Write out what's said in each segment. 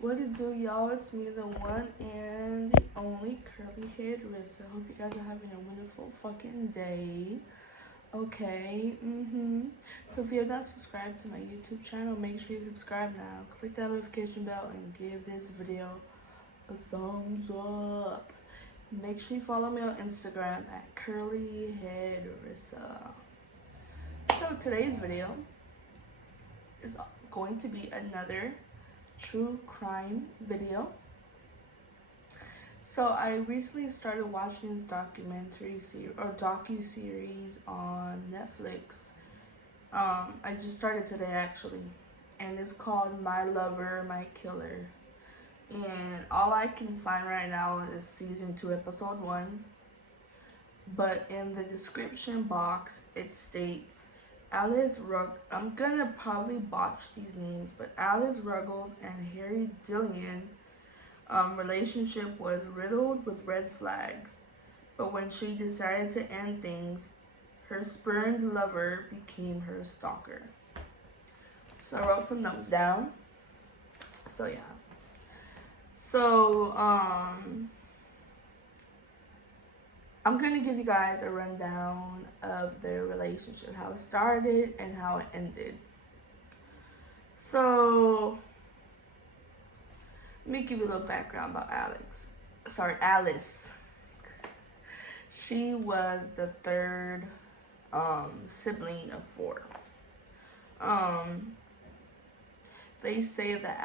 What it do, y'all? It's me, the one and the only curly haired Rissa. Hope you guys are having a wonderful fucking day. Okay, So if you have not subscribed to my YouTube channel, make sure you subscribe now. Click that notification bell and give this video a thumbs up. Make sure you follow me on Instagram at curlyheadrissa. So today's video is going to be another true crime video. So I recently started watching this docu-series on Netflix. I just started today actually, and it's called My Lover, My Killer. And all I can find right now is season 2, episode 1. But in the description box, it states I'm gonna probably botch these names, but Alice Ruggles and Harry Dillian relationship was riddled with red flags. But when she decided to end things, her spurned lover became her stalker. So I wrote some notes down. So yeah. So I'm going to give you guys a rundown of their relationship, how it started and how it ended. So, let me give you a little background about Alice. She was the third sibling of 4. They say that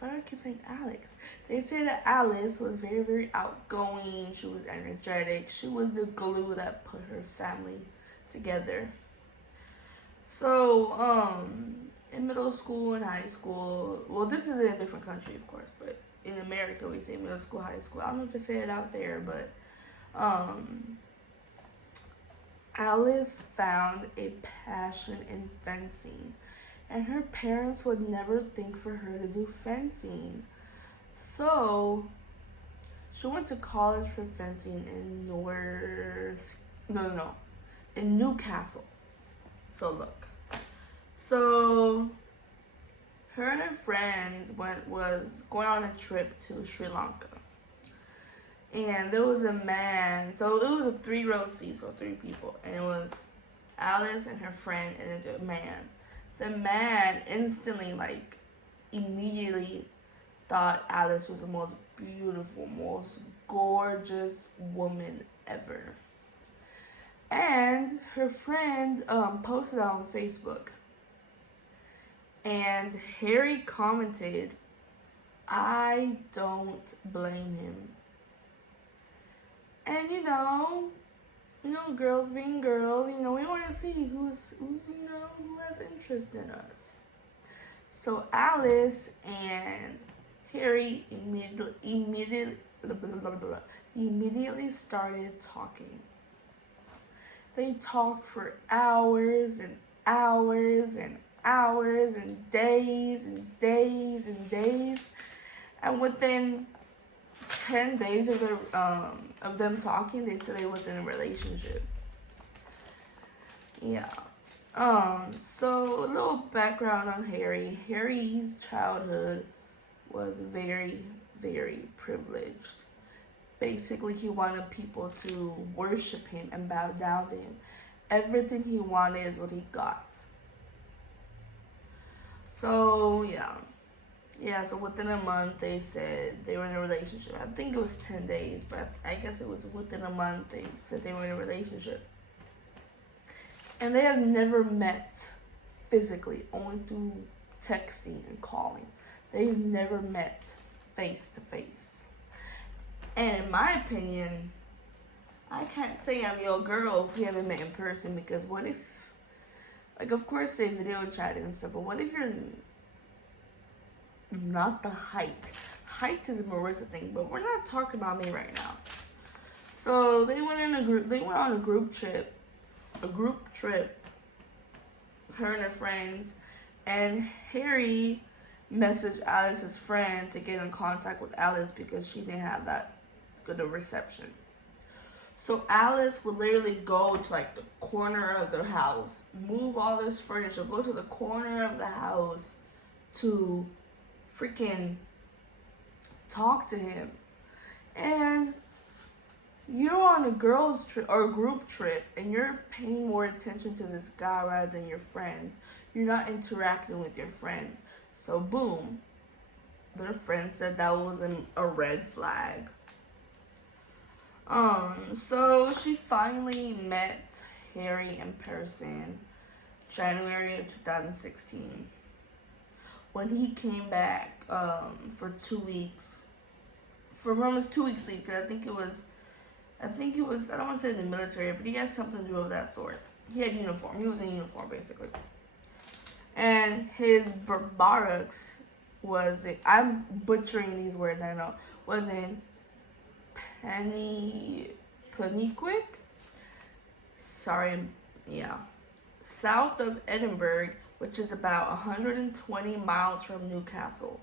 why do I keep saying Alex? They say that Alice was very, very outgoing. She was energetic. She was the glue that put her family together. So, in middle school and high school, well, this is in a different country, of course, but in America, we say middle school, high school. I don't know if they say it out there, but, Alice found a passion in fencing. And her parents would never think for her to do fencing. So, she went to college for fencing in in Newcastle. So, look. So, her and her friends was going on a trip to Sri Lanka. And there was a man, so it was a 3-row seat, so 3 people. And it was Alice and her friend and a man. The man instantly, immediately thought Alice was the most beautiful, most gorgeous woman ever. And her friend posted on Facebook. And Harry commented, "I don't blame him." And girls being girls, we want to see who has interest in us. So Alice and Harry immediately started talking. They talked for hours and hours and hours and days and days and days. And within 10 days of them talking, they said they was in a relationship. Yeah. So a little background on Harry. Harry's childhood was very, very privileged. Basically, he wanted people to worship him and bow down to him. Everything he wanted is what he got. So, yeah. Yeah, so within a month, they said they were in a relationship. I think it was 10 days, but I guess it was within a month they said they were in a relationship. And they have never met physically, only through texting and calling. They've never met face to face. And in my opinion, I can't say I'm your girl if we haven't met in person, because what if, of course they video chat and stuff, but what if you're not the height? Height is a Marissa thing, but we're not talking about me right now. So they went on a group trip, her and her friends, and Harry messaged Alice's friend to get in contact with Alice because she didn't have that good of reception. So Alice would literally go to the corner of their house, move all this furniture, go to the corner of the house to freaking talk to him. And you're on a girls trip or a group trip and you're paying more attention to this guy rather than your friends. You're not interacting with your friends. So boom, their friend said that was a red flag. So she finally met Harry in person January of 2016. When he came back for 2 weeks, for almost 2 weeks leave, because I think it was, I don't want to say in the military, but he had something to do with that sort. He had uniform. He was in uniform, basically. And his barracks was, I'm butchering these words, I know, was in Peniquick? Sorry, yeah. South of Edinburgh, which is about 120 miles from Newcastle,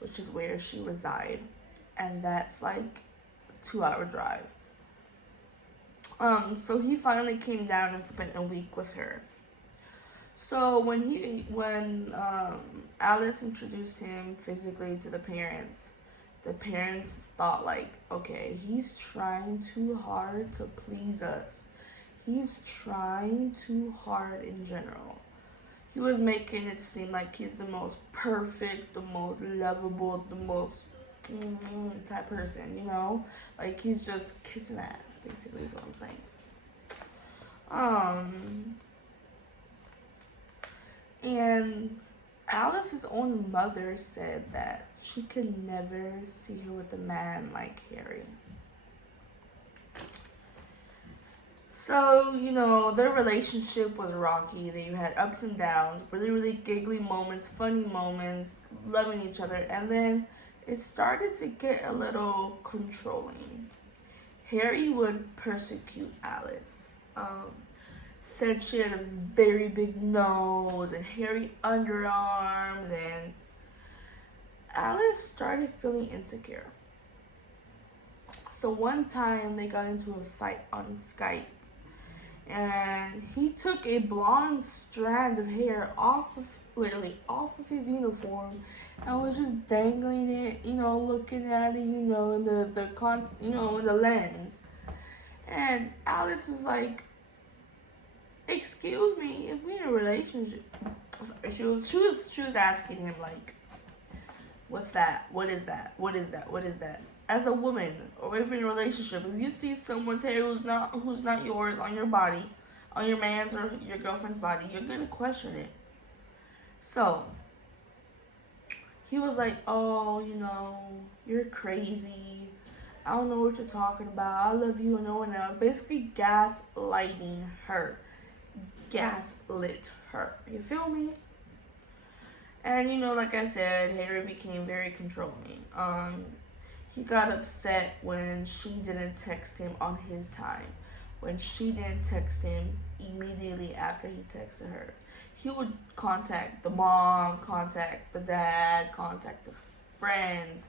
which is where she resided. And that's like a 2-hour drive. So he finally came down and spent a week with her. So when Alice introduced him physically to the parents thought like, okay, he's trying too hard to please us. He's trying too hard in general. He was making it seem like he's the most perfect, the most lovable, the most type person, you know? Like he's just kissing ass, basically is what I'm saying. And Alice's own mother said that she could never see her with a man like Harry. So, you know, their relationship was rocky. They had ups and downs, really, really giggly moments, funny moments, loving each other. And then it started to get a little controlling. Harry would persecute Alice. Said she had a very big nose and hairy underarms, and Alice started feeling insecure. So one time they got into a fight on Skype, and he took a blonde strand of hair literally off of his uniform and was just dangling it, you know, looking at it, you know, in in the lens. And Alice was like, "Excuse me, if we're in a relationship," sorry, she was asking him like, "What's that? What is that? What is that? What is that?" As a woman, or if you're in a relationship, if you see someone's hair who's not yours on your body, on your man's or your girlfriend's body, you're gonna question it. So he was like, "Oh, you know, you're crazy. I don't know what you're talking about. I love you and no one else." Basically gaslighting her. Gaslit her. You feel me? And you know, like I said, Harry became very controlling. He got upset when she didn't text him on his time. When she didn't text him immediately after he texted her. He would contact the mom, contact the dad, contact the friends,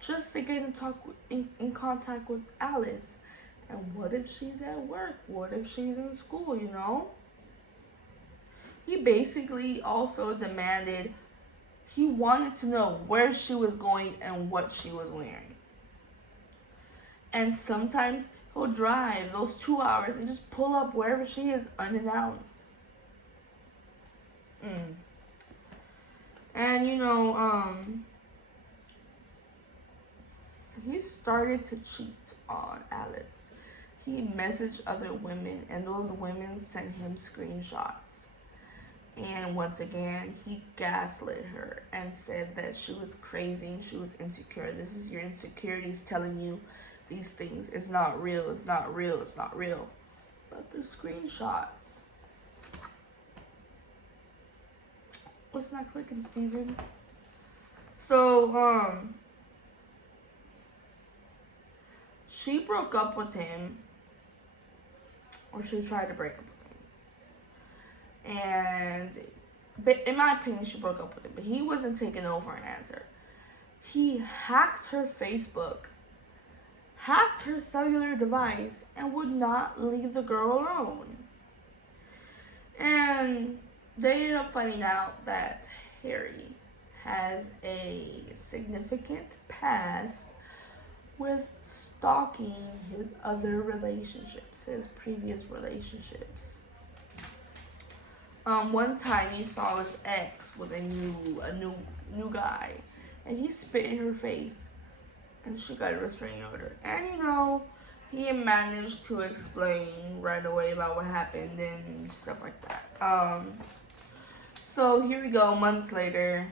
just to get in contact with Alice. And what if she's at work? What if she's in school, you know? He basically also demanded, he wanted to know where she was going and what she was wearing. And sometimes he'll drive those 2 hours and just pull up wherever she is unannounced. And you know, he started to cheat on Alice. He messaged other women and those women sent him screenshots. And once again, he gaslit her and said that she was crazy and she was insecure. This is your insecurities telling you these things. It's not real, it's not real, it's not real. But the screenshots. What's not clicking, Steven? So, she broke up with him. Or she tried to break up with him. And in my opinion, she broke up with him. But he wasn't taking no for an answer. He hacked her Facebook, hacked her cellular device, and would not leave the girl alone. And they ended up finding out that Harry has a significant past with stalking his other relationships, his previous relationships. One time he saw his ex with a new guy, and he spit in her face, and she got a restraining order. And he managed to explain right away about what happened and stuff like that. So here we go. Months later,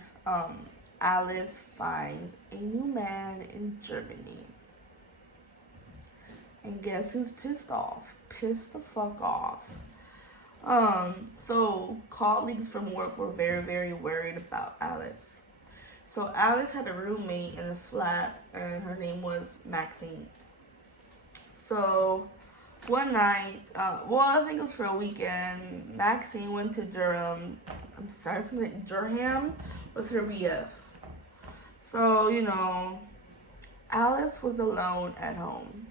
Alice finds a new man in Germany. And guess who's pissed off? Pissed the fuck off. So colleagues from work were very, very worried about Alice. So Alice had a roommate in the flat, and her name was Maxine. So one night, I think it was for a weekend, Maxine went to Durham with her BF. So, Alice was alone at home.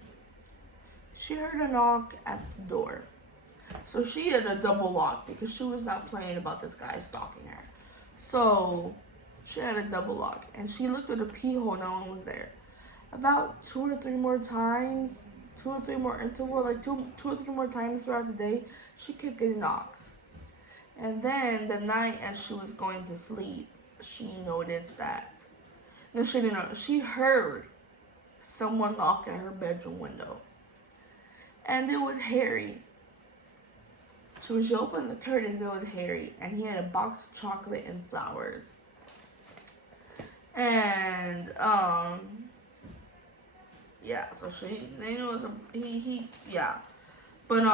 She heard a knock at the door. So she had a double lock because she was not playing about this guy stalking her. So she had a double lock, and she looked at the peephole, no one was there. About two or three more times throughout the day, she kept getting knocks. And then the night as she was going to sleep, she noticed that. No, she didn't know. She heard someone knock at her bedroom window. And it was Harry. So when she opened the curtains, it was Harry. And he had a box of chocolate and flowers. And, yeah, so they knew it was But,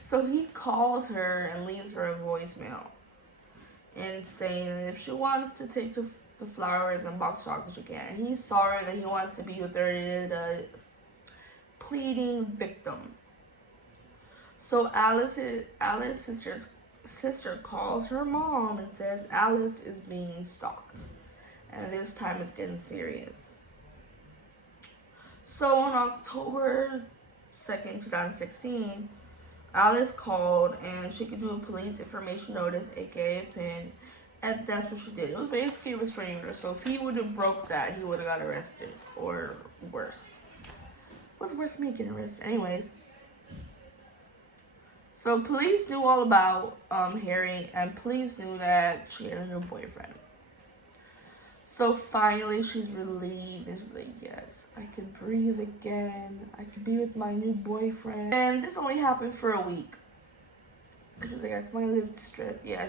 so he calls her and leaves her a voicemail. And saying that if she wants to take the flowers and box of chocolate, she can. And he's sorry that he wants to be with her, the pleading victim. So Alice's sister calls her mom and says Alice is being stalked. And this time it's getting serious. So on October 2nd, 2016, Alice called and she could do a police information notice, aka a PIN, and that's what she did. It was basically a restraining order. So if he would have broke that, he would have got arrested, or worse. What's worse than me getting arrested? Anyways. So police knew all about Harry, and police knew that she had a new boyfriend. So finally she's relieved and she's like, yes, I can breathe again. I can be with my new boyfriend. And this only happened for a week. She was like, I can finally live stress. Yeah,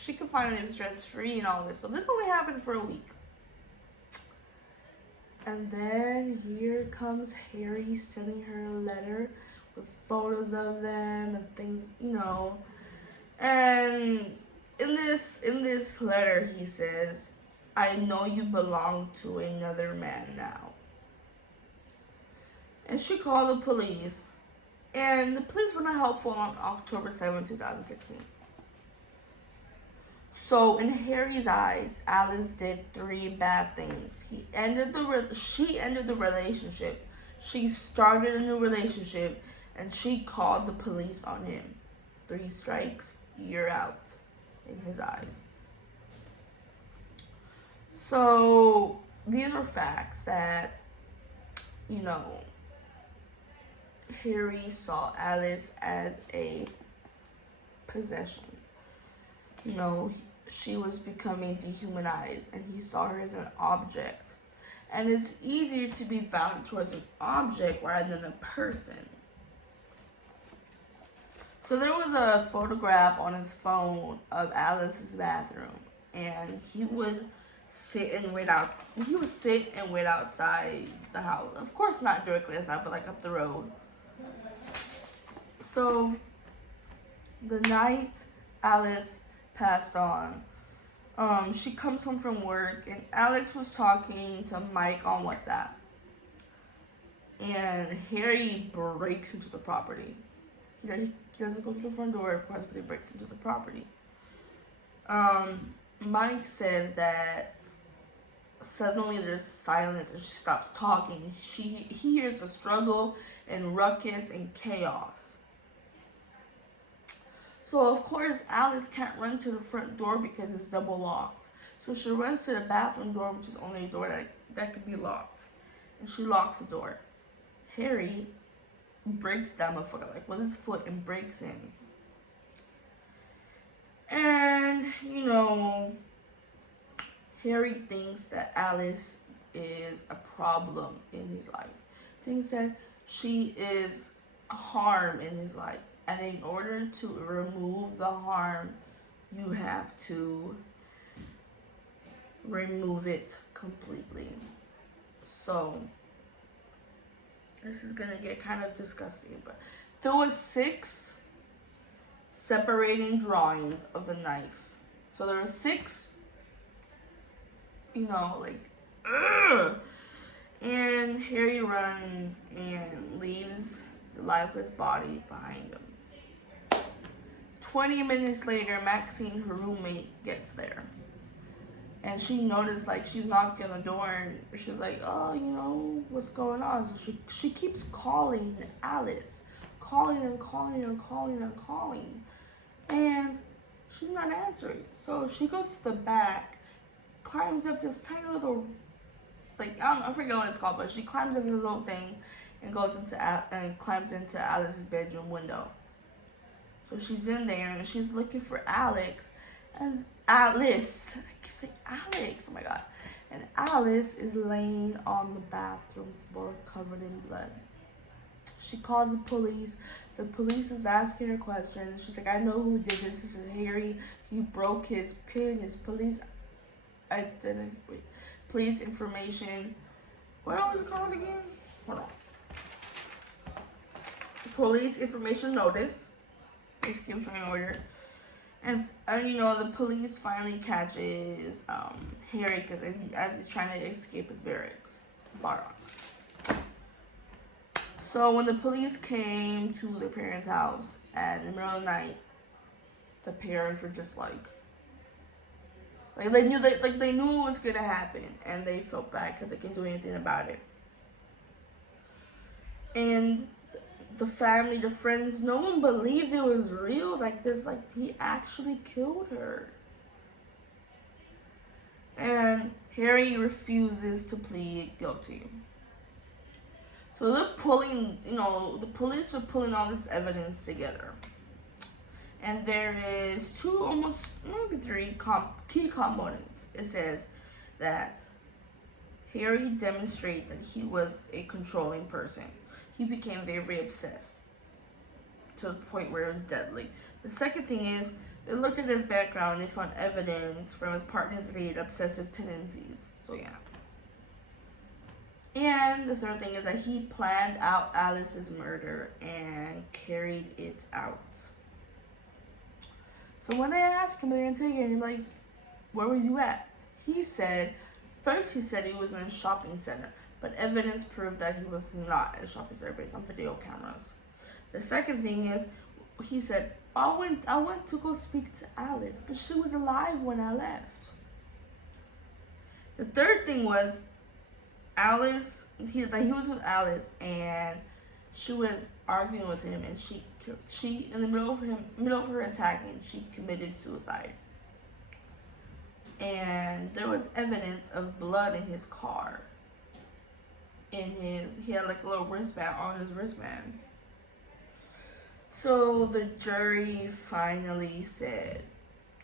she could finally live stress-free and all this. So this only happened for a week. And then here comes Harry sending her a letter with photos of them and things, And in this letter he says, I know you belong to another man now. And she called the police. And the police were not helpful on October 7, 2016. So in Harry's eyes, Alice did 3 bad things. She ended the relationship. She started a new relationship. And she called the police on him. 3 strikes, you're out in his eyes. So these are facts that, Harry saw Alice as a possession. She was becoming dehumanized, and he saw her as an object. And it's easier to be violent towards an object rather than a person. So there was a photograph on his phone of Alice's bathroom, and he would sit and wait outside the house. Of course, not directly outside, but up the road. So the night Alice passed on, she comes home from work, and Alex was talking to Mike on WhatsApp. And Harry breaks into the property. He doesn't go to the front door, of course, but he breaks into the property. Mike said that suddenly there's silence and she stops talking. He hears the struggle and ruckus and chaos. So of course Alice can't run to the front door because it's double locked. So she runs to the bathroom door, which is only a door that could be locked. And she locks the door. Harry breaks that motherfucker, like, with his foot and breaks in. And, you know, Harry thinks that Alice is a problem in his life. Thinks that she is harm in his life. And in order to remove the harm, you have to remove it completely. So, this is going to get kind of disgusting. But there was 6 separating drawings of the knife. So there were 6, you know, like, ugh. And Harry runs and leaves the lifeless body behind him. 20 minutes later, Maxine, her roommate, gets there. And she noticed, like, she's knocking on the door, and she's like, oh, you know, what's going on? So she keeps calling Alice. Calling and calling and calling and calling. And she's not answering. So she goes to the back, climbs up this tiny little, like, I forget what it's called, but she climbs up this little thing and goes into and climbs into Alice's bedroom window. So she's in there and she's looking for Alex, and Alice, I keep saying Alex, oh my god, and Alice is laying on the bathroom floor covered in blood. She calls the police. The police is asking her questions. She's like, I know who did this. This is Harry. He broke his pin, his police information. What was it called again? Hold on. Police information notice. Execution order. And you know, the police finally catches Harry because as he's trying to escape his barracks. So when the police came to their parents' house in the middle of the night, the parents were just like they knew what was gonna happen, and they felt bad because they couldn't do anything about it. And the family, the friends, no one believed it was real. Like this, like he actually killed her. And Harry refuses to plead guilty. So they're pulling, you know, the police are pulling all this evidence together. And there is 2, almost maybe 3 key components. It says that Harry demonstrated that he was a controlling person. He became very, very obsessed to the point where it was deadly. The second thing is, they looked at his background and they found evidence from his partners that he had obsessive tendencies. So yeah. And the third thing is that he planned out Alice's murder and carried it out. So when they asked him, they interrogated him, like, where was you at? He said he was in a shopping center, but evidence proved that he was not at a shopping center based on video cameras. The second thing is, he said, I went to go speak to Alice, but she was alive when I left. The third thing was, he was with Alice, and she was arguing with him, and she in the middle of her attacking, she committed suicide. And there was evidence of blood in his car. He had like a little wristband on his wristband. So the jury finally said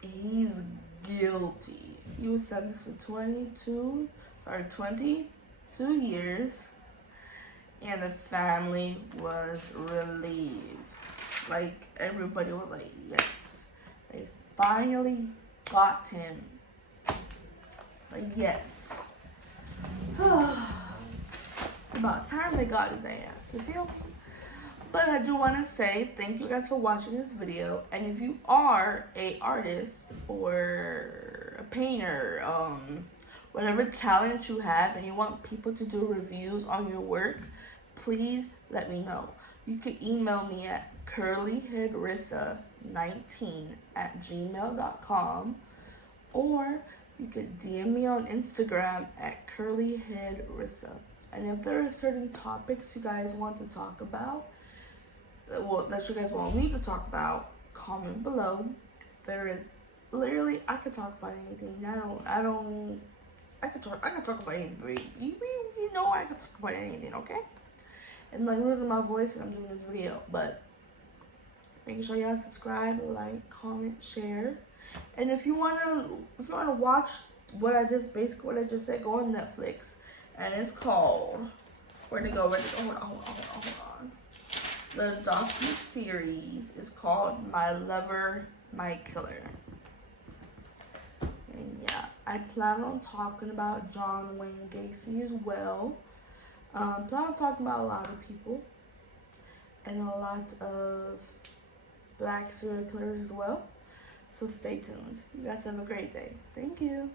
he's guilty. He was sentenced to 22 years, and the family was relieved. Like, everybody was like, yes, they finally got him. Like, yes. It's about time they got his ass, you feel? But I do want to say thank you guys for watching this video. And if you are an artist or a painter, whatever talent you have, and you want people to do reviews on your work, please let me know. You can email me at curlyheadrissa19@gmail.com, or you could DM me on Instagram at curlyheadrissa. And if there are certain topics you guys want to talk about, that you guys want me to talk about, comment below. If there is literally, I could talk about anything. I could talk about anything, baby. You know I could talk about anything, okay? And like losing my voice and I'm doing this video, but make sure y'all subscribe, like, comment, share. And if you wanna watch what I just said, go on Netflix. And it's called, where'd it go? Hold on. The docuseries is called My Lover, My Killer. And yeah, I plan on talking about John Wayne Gacy as well. Plan on talking about a lot of people and a lot of black serial killers as well. So stay tuned. You guys have a great day. Thank you.